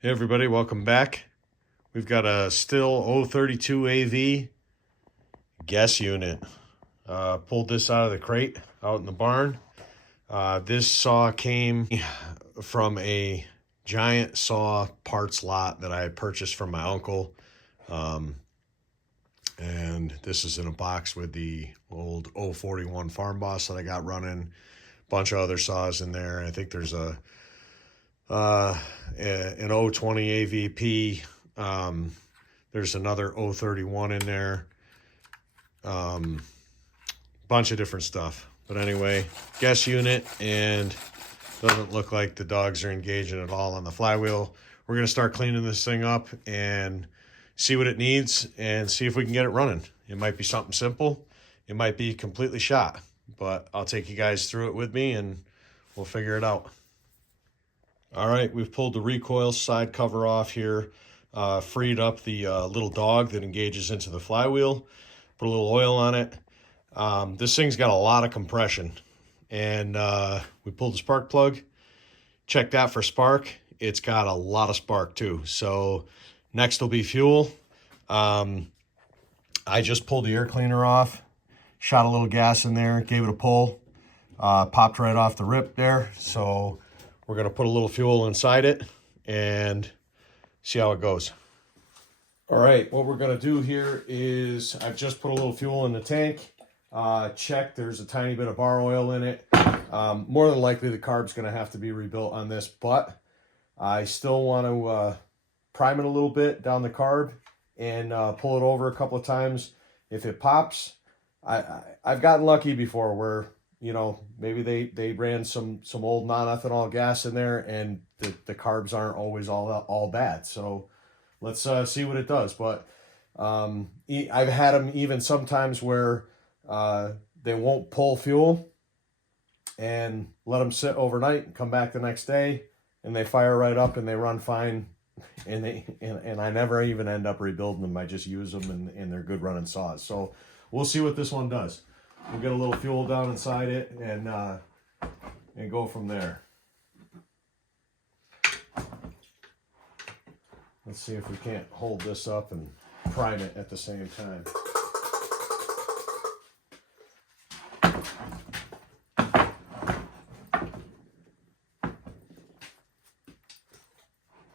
Hey everybody, welcome back. We've got a Stihl 032 AV gas unit. Pulled this out of the crate out in the barn. This saw came from a giant saw parts lot that I had purchased from my uncle. And this is in a box with the old 041 Farm Boss that I got running. Bunch of other saws in there. I think there's an 020 AVP. There's another 031 in there. Bunch of different stuff. But anyway, gas unit, and doesn't look like the dogs are engaging at all on the flywheel. We're going to start cleaning this thing up and see what it needs and see if we can get it running. It might be something simple. It might be completely shot. But I'll take you guys through it with me and we'll figure it out. All right, we've pulled the recoil side cover off here, freed up the little dog that engages into the flywheel, put a little oil on it. This thing's got a lot of compression, and we pulled the spark plug, checked that for spark. It's got a lot of spark too. So next will be fuel. I just pulled the air cleaner off, shot a little gas in there, gave it a pull, popped right off the rip there. So we're going to put a little fuel inside it and see how it goes. All right, what we're going to do here is I've just put a little fuel in the tank. Check, there's a tiny bit of bar oil in it. More than likely the carb's going to have to be rebuilt on this, but I still want to prime it a little bit down the carb and pull it over a couple of times. If it pops, I've gotten lucky before where, you know, maybe they ran some old non-ethanol gas in there and the carbs aren't always all bad. So let's see what it does. But I've had them even sometimes where they won't pull fuel and let them sit overnight and come back the next day and they fire right up and they run fine. And I never even end up rebuilding them. I just use them and they're good running saws. So we'll see what this one does. We'll get a little fuel down inside it and go from there. Let's see if we can't hold this up and prime it at the same time.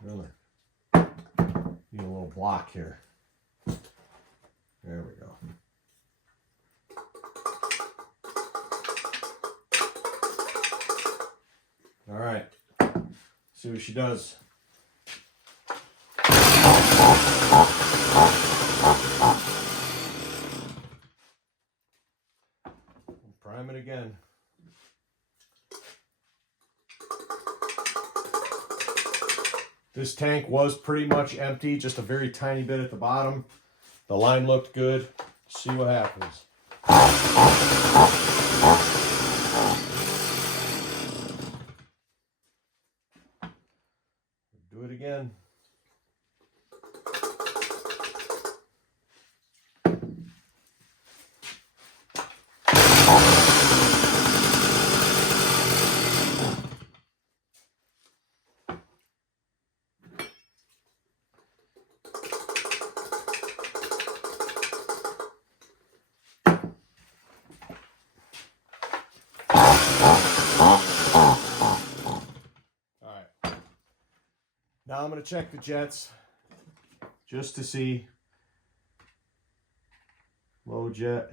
Really need a little block here. There we go. All right, see what she does. Prime it again. This tank was pretty much empty, just a very tiny bit at the bottom. The line looked good. See what happens. Do it again. Now I'm going to check the jets just to see. Low jet.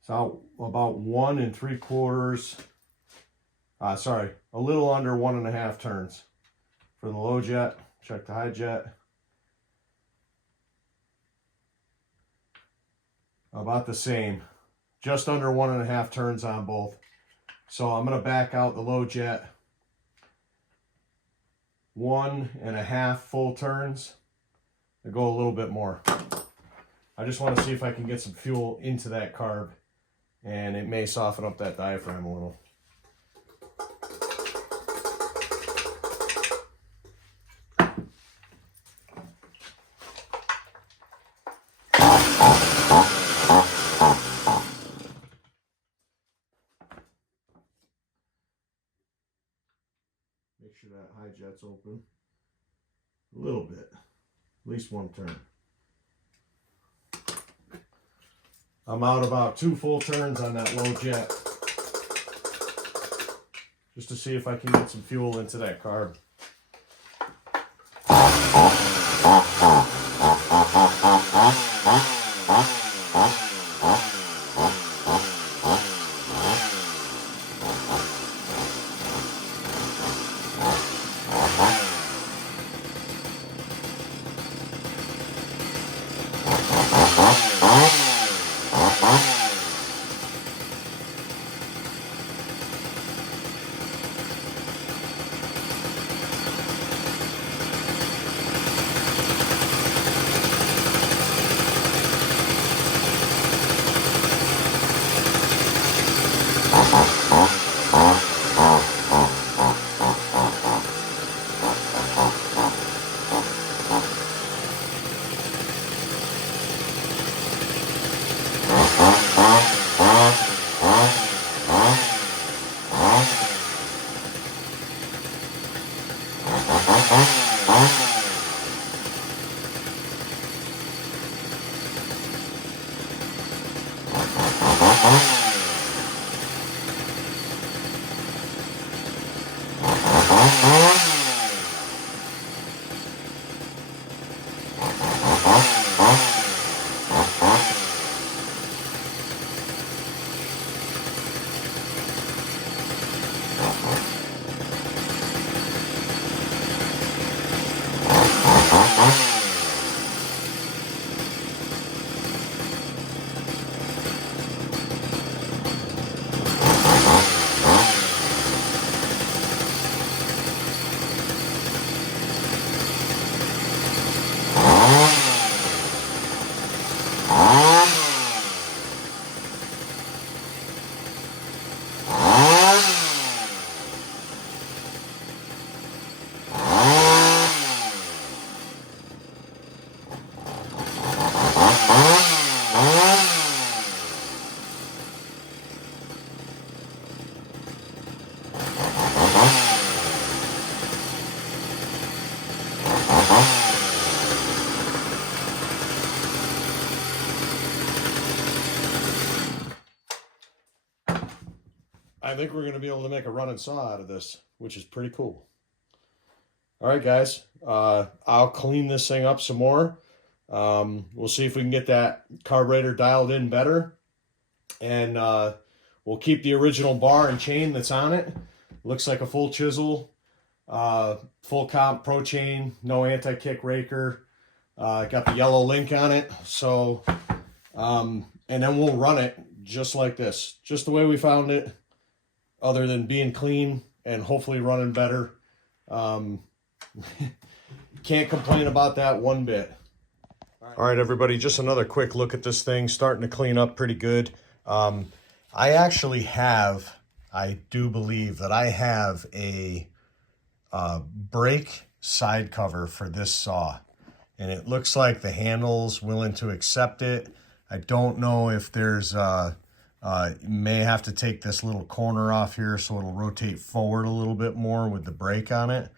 So about 1 3/4. Sorry, a little under 1.5 turns for the low jet. Check the high jet. About the same, just under 1.5 turns on both. So I'm going to back out the low jet. 1.5 full turns. I go a little bit more. I just want to see if I can get some fuel into that carb, and it may soften up that diaphragm a little. Make sure that high jet's open a little bit, at least one turn. I'm out about 2 full turns on that low jet, just to see if I can get some fuel into that carb. I think we're going to be able to make a running saw out of this, which is pretty cool. All right, guys, I'll clean this thing up some more. We'll see if we can get that carburetor dialed in better. And we'll keep the original bar and chain that's on it. Looks like a full chisel, full comp pro chain, no anti-kick raker. Got the yellow link on it. So, and then we'll run it just like this, just the way we found it, other than being clean and hopefully running better. Can't complain about that one bit. All right, everybody, just another quick look at this thing, starting to clean up pretty good. I actually have, I do believe that I have a brake side cover for this saw, and it looks like the handle's willing to accept it. I don't know if there's you may have to take this little corner off here so it'll rotate forward a little bit more with the brake on it.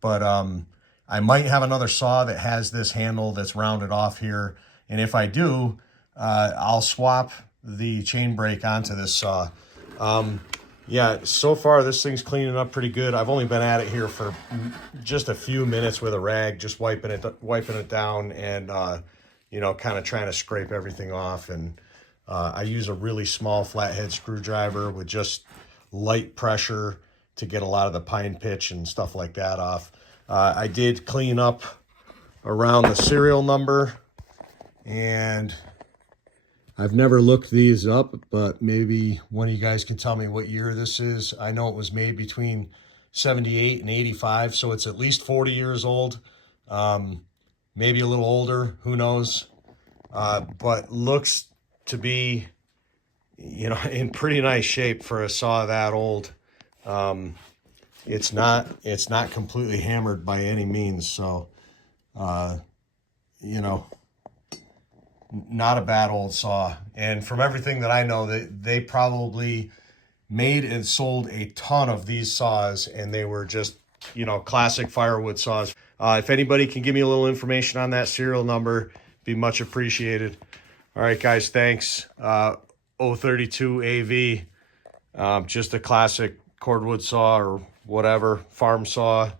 But I might have another saw that has this handle that's rounded off here. And if I do, I'll swap the chain brake onto this saw. Yeah, so far this thing's cleaning up pretty good. I've only been at it here for just a few minutes with a rag, just wiping it down and, you know, kind of trying to scrape everything off. And I use a really small flathead screwdriver with just light pressure to get a lot of the pine pitch and stuff like that off. I did clean up around the serial number, and I've never looked these up, but maybe one of you guys can tell me what year this is. I know it was made between 78 and 85, so it's at least 40 years old, maybe a little older, who knows, but looks to be, you know, in pretty nice shape for a saw that old. It's not completely hammered by any means, so you know, not a bad old saw. And from everything that I know, they probably made and sold a ton of these saws, and they were just you know, classic firewood saws. If anybody can give me a little information on that serial number, be much appreciated. All right, guys, thanks. 032 AV, just a classic cordwood saw or whatever, farm saw.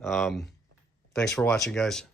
Thanks for watching, guys.